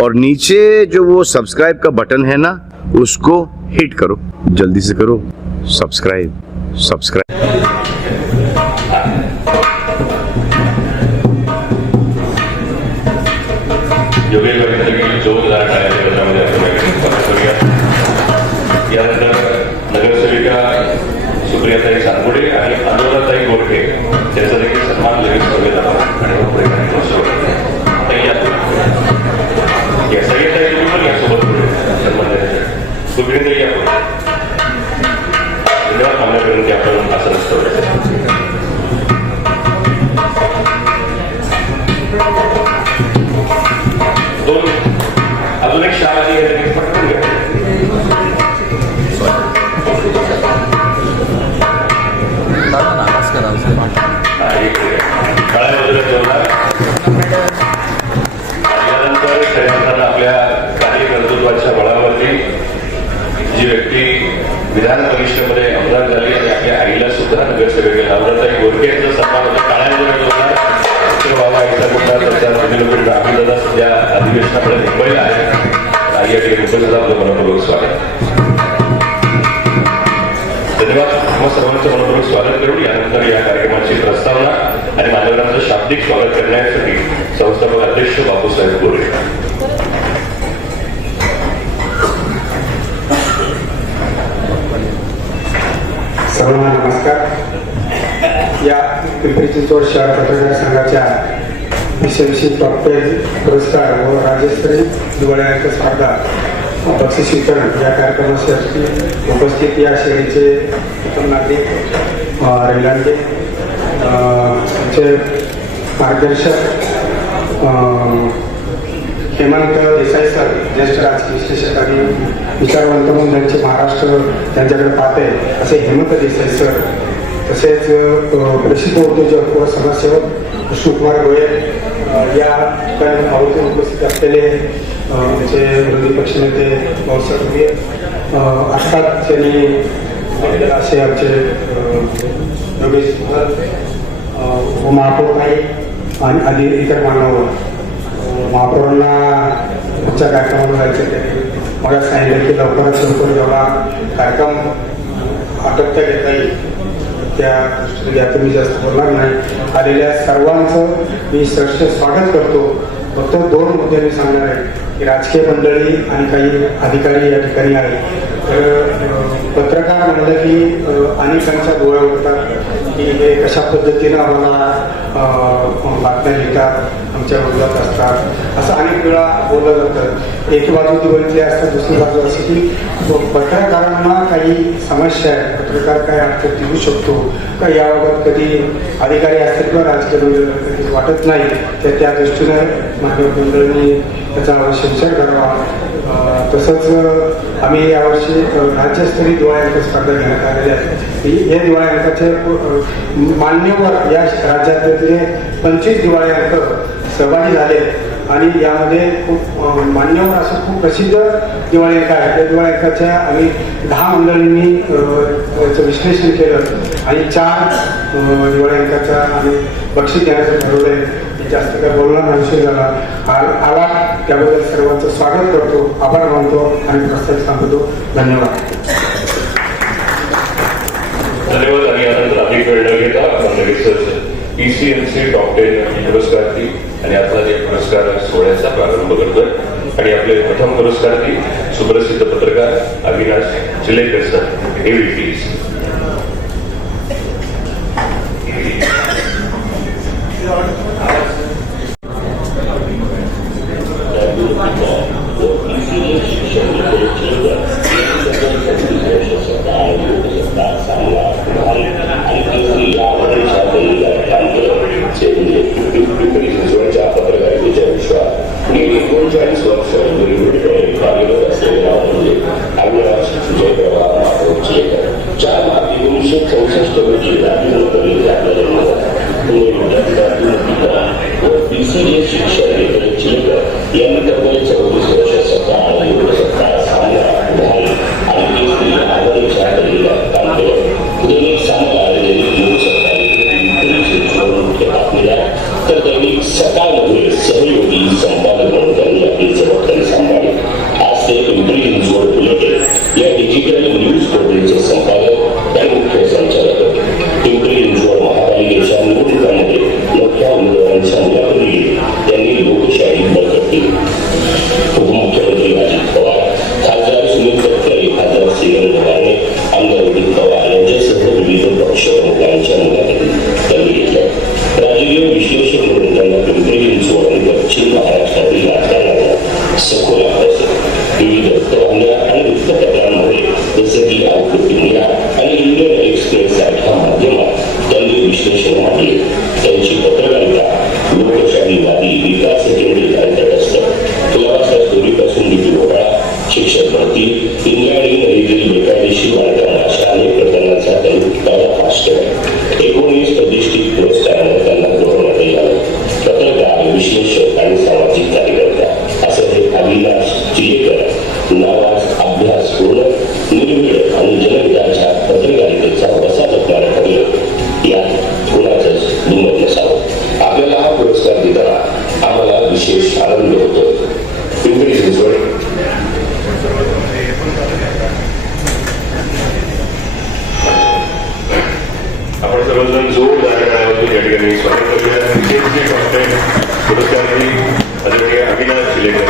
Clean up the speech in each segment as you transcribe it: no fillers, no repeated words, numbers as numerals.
और नीचे जो वो सब्सक्राइब का बटन है ना, उसको हिट करो, जल्दी से करो सब्सक्राइब। यानंतर नगरसेविका सुप्रियाताई सानपुडे आणि अनुराधाताई गोरखे त्यांचा देखील सन्मान लगेच करण्यात आला आणि या सगळ्या ताई तुम्ही पण यासोबत पुढे सन्मान देण्यासाठी सुप्रियाताई या धन्यवाद मान्य विनंती आपण असं नसतं. अजून एक शाळा पटकन घ्या. यानंतर खऱ्या आपल्या कार्यकर्तृत्वाच्या बळावरती जी व्यक्ती विधान परिषदेमध्ये आमदार झाली आणि आपल्या आईला सुद्धा नगरसेविका अनुराधाताई गोरखे यांचा सन्मान होता. बाबा आईचा मुद्दा त्याच्या आम्ही सध्या अधिवेशनाकडे मुंबईला आहे. आई या ठिकाणी मुंबईचं आपलं मनपूर्वक स्वागत. धन्यवाद. मग सर्वांचं मनपूर्वक स्वागत करून यानंतर या कार्यक्रमाची प्रस्तावना आणि मान्यवरांचं शाब्दिक स्वागत करण्यासाठी संस्थापक अध्यक्ष बापूसाहेब गोरे. सर्वांना नमस्कार. या पिंपरी चिंचवड शहर पत्रकार संघाच्या विषयविषयी टॉपपेज पुरस्कार व राज्यस्तरीय दिवाळी स्पर्धा बक्षीस वितरण या कार्यक्रमासाठी उपस्थित या श्रेणीचे उत्तम नागरिक रैलांडे त्यांचे मार्गदर्शक हेमंत देसाई सर, ज्येष्ठ राजकीय विश्लेषक आणि विचारवंत म्हणून ज्यांचे महाराष्ट्र त्यांच्याकडे पाहते असे हेमंत देसाई सर, तसेच प्रसिद्ध उद्योजक व समाजसेवक कृष्णकुमार गोयल या ठिकाणी आवर्जून उपस्थित असलेले त्याचे विरोधी पक्षनेते भाऊसाहेब आत्ताच त्यांनी असे आमचे योगेश महापौर नाही आणि आधी इतर मानव महापौरांना पुढच्या कार्यक्रमाला जायचं त्यांनी मला सांगितलं की लवकरात लवकर जेवढा कार्यक्रम आटोपता घेता येईल त्या दृष्टीने तुम्ही जास्त बोलणार नाही. आलेल्या सर्वांचं मी सहर्ष स्वागत करतो. फक्त 2 मुद्दे मी सांगणार आहे की राजकीय मंडळी आणि काही अधिकारी या ठिकाणी आहेत. तर पत्रकार म्हणलं की अनेकांच्या डोळ्या उठतात की हे कशा पद्धतीनं आम्हाला बातम्या लिहितात, आमच्या विरोधात असतात, असं अनेक वेळा बोललं जातं. एक बाजू दिवसली असतात, दुसरी बाजू अशी की पत्रकारांना काही समस्या आहे, पत्रकार काय अडचण देऊ शकतो का याबाबत कधी अधिकारी असतील किंवा राजकीय मंडळाला कधी वाटत नाही. तर त्या दृष्टीने माध्यम मंडळांनी त्याचा अवश्य विचार करावा. तसंच आम्ही यावर्षी राज्यस्तरीय दिवाळी अंक स्पर्धा घेण्यात आलेल्या आहेत. या दिवाळी अंकाचे मान्यवर या राज्यातले 25 दिवाळी अंक सहभागी झाले आणि यामध्ये खूप मान्यवर असं खूप प्रसिद्ध दिवाळी अंक आहे. त्या दिवाळी अंकाच्या आम्ही 10 मंडळींनी त्याचं विश्लेषण केलं आणि 4 दिवाळी अंकाचा आम्ही बक्षीस देण्याचं ठरवलं आहे. जास्त काय बोलणार नाही, विषय झाला आला त्याबद्दल सर्वांचं स्वागत करतो, आभार मानतो आणि प्रस्तावित सांगतो. धन्यवाद. धन्यवाद. आणि यानंतर अधिक वेळ न घेता PCMC टॉप 10 पुरस्कारार्थी आणि आता एक पुरस्कार सोहळ्याचा प्रारंभ करतोय आणि आपले प्रथम पुरस्कारार्थी सुप्रसिद्ध पत्रकार अविनाश चिलेकर सर AVPs. सहयोगी संपादक म्हणून त्यांनी आपली जबाबदारी प्रश्न मांडले. त्यांची पत्रकारिता लोकशाहीवादी, विकास केंद्रित आणि तटस्थ. क्लासच्या चोरीपासून नीती घोटाळा, शिक्षक भरती, इंग्लंड येथील बेकायदेशीर बांधकाम अशा अनेक प्रकरणांचा त्यांनी पर्दाफाश केला. 19 प्रतिष्ठित पुरस्कारांना त्यांना गौरवण्यात आलं. पत्रकार, विश्लेषक आणि सामाजिक कार्यकर्ता असं हे अविनाश चिरेकर नावाज अभ्यासपूर्ण, निर्भीड आणि जनहिताच्या पत्रकारितेचा वसा जपणारं ठरलं. यात कुणाचंच दुमत नसावं. आपल्याला हा पुरस्कार देताना आम्हाला विशेष आनंद होतो. पिंपरी चिंचवड आपण सर्वजण जोरदार टाळ्यांनी या ठिकाणी स्वागत करूया. विशेष पुरस्कार आदरणीय अविनाश चिलेकर.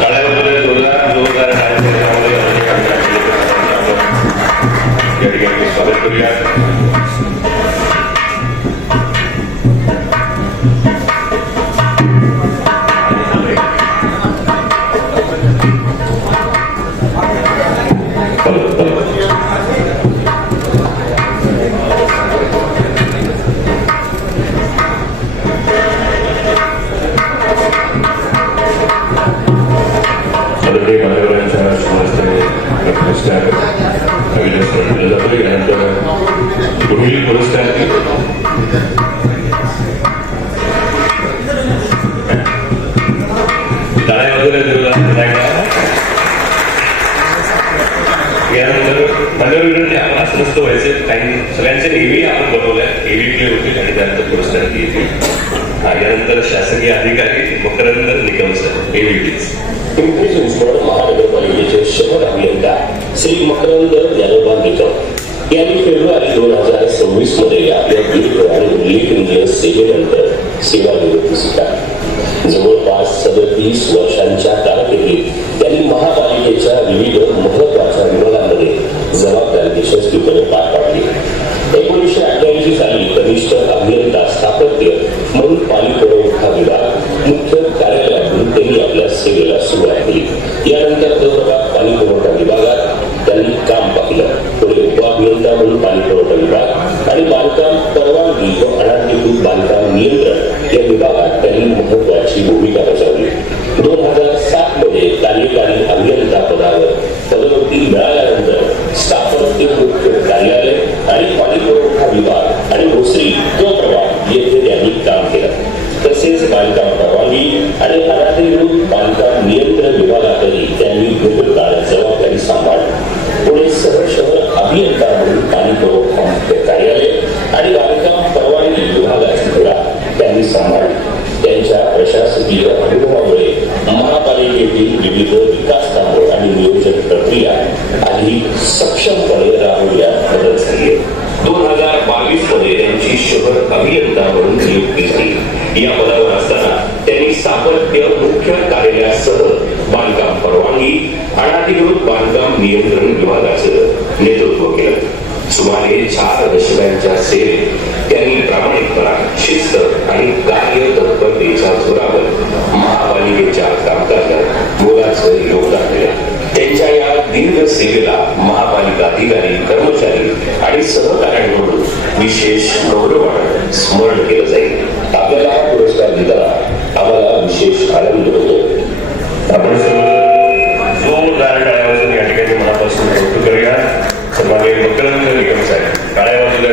टाळ्यामध्ये जोरदार टाळ्यांमध्ये या ठिकाणी स्वागत करूया. पुढील पुरस्कार यानंतर मान्यवर आपण असं नसतं व्हायचं. काही सगळ्यांचे एव्ही आपण बनवलंय. एव्ही क्लिअर होतील आणि त्यानंतर पुरस्कार येतील. यानंतर शासकीय अधिकारी मकरंद निकम सर, एव्ही प्लीज. पिंपरी चिंचवड महानगरपालिकेचे शहर अभियंता श्री मकरंद ज्ञानोबा निकम यांनी फेब्रुवारी 2026 मध्ये आपल्या दीर्घ आणि उल्लेखनीय सेवेनंतर सेवानिवृत्ती स्वीकारली. जवळपास 37 वर्षांच्या कारकिर्दीत त्यांनी महापालिकेच्या विविध महत्वाच्या विभागांमध्ये जबाबदारी यशस्वीपणे पार पाडली. 1988 साली कनिष्ठ अभियंता स्थापत्य म्हणून पाणीपुरवठा विभाग मुख्य कार्यालयातून त्यांनी आपल्या सेवेला सुरुवात केली. यानंतर प्रभाग पाणीपुरवठा विभागात त्यांनी काम पाहिलं. पुढे उपअभियंता म्हणून पाणीपुरवठा विभाग आणि बांधकाम परवानगी व अनाधिकृत बांधकाम नियंत्रण या विभागात त्यांनी महत्वाची भूमिका बजावली. 2007 मध्ये कार्यकारी अभियंता पदावर पदोन्नती मिळाल्यानंतर स्थापत्य मुख्य कार्यालय आणि पाणीपुरवठा विभाग आणि भोसरी तो प्रभाग येथे त्यांनी काम केलं. तसेच बांधकाम परवानगी आणि अनाधिकृत बांधकाम नियंत्रण विभागातही त्यांनी दीर्घकाळ जबाबदारी सांभाळली. पुढे शहर अभियंता म्हणून पाणीपुरवठा मुख्य कार्यालय आणि बांधकाम परवानगी विभागाची धुरा त्यांनी सांभाळली. त्यांच्या प्रशासकीय अनुभवामुळे महापालिकेतील विविध विकास कामं आणि नियोजन प्रक्रिया अधिक सक्षमपणे राबवण्यात मदत झाली. 2022 मध्ये त्यांची शहर अभियंता म्हणून नियुक्ती झाली. या पदावर असताना त्यांनी स्थापत्य मुख्य कार्यालयासह बांधकाम परवानगी अनाधिकृत बांधकाम नियंत्रण विभागाचं नेतृत्व केलं. सुमारे 4 दशकांच्या सेवेत त्यांनी प्रामाणिकपणा, शिस्त आणि कार्यतत्परतेच्या जोरावर महापालिकेच्या कामकाजात मोलाचं योगदान दिलं. त्यांच्या या दीर्घ सेवेला महापालिका अधिकारी, कर्मचारी आणि सहकाऱ्यांकडून विशेष गौरवानं स्मरण केलं जाईल. आपल्याला हा पुरस्कार देताना आम्हाला विशेष आनंद होतो. आपण सर्व जोरदार टाळ्यावाजून या ठिकाणी मनापासून कौतुक करूया. सन्माननीय मकरंद निकम साहेब, टाळ्यावाजून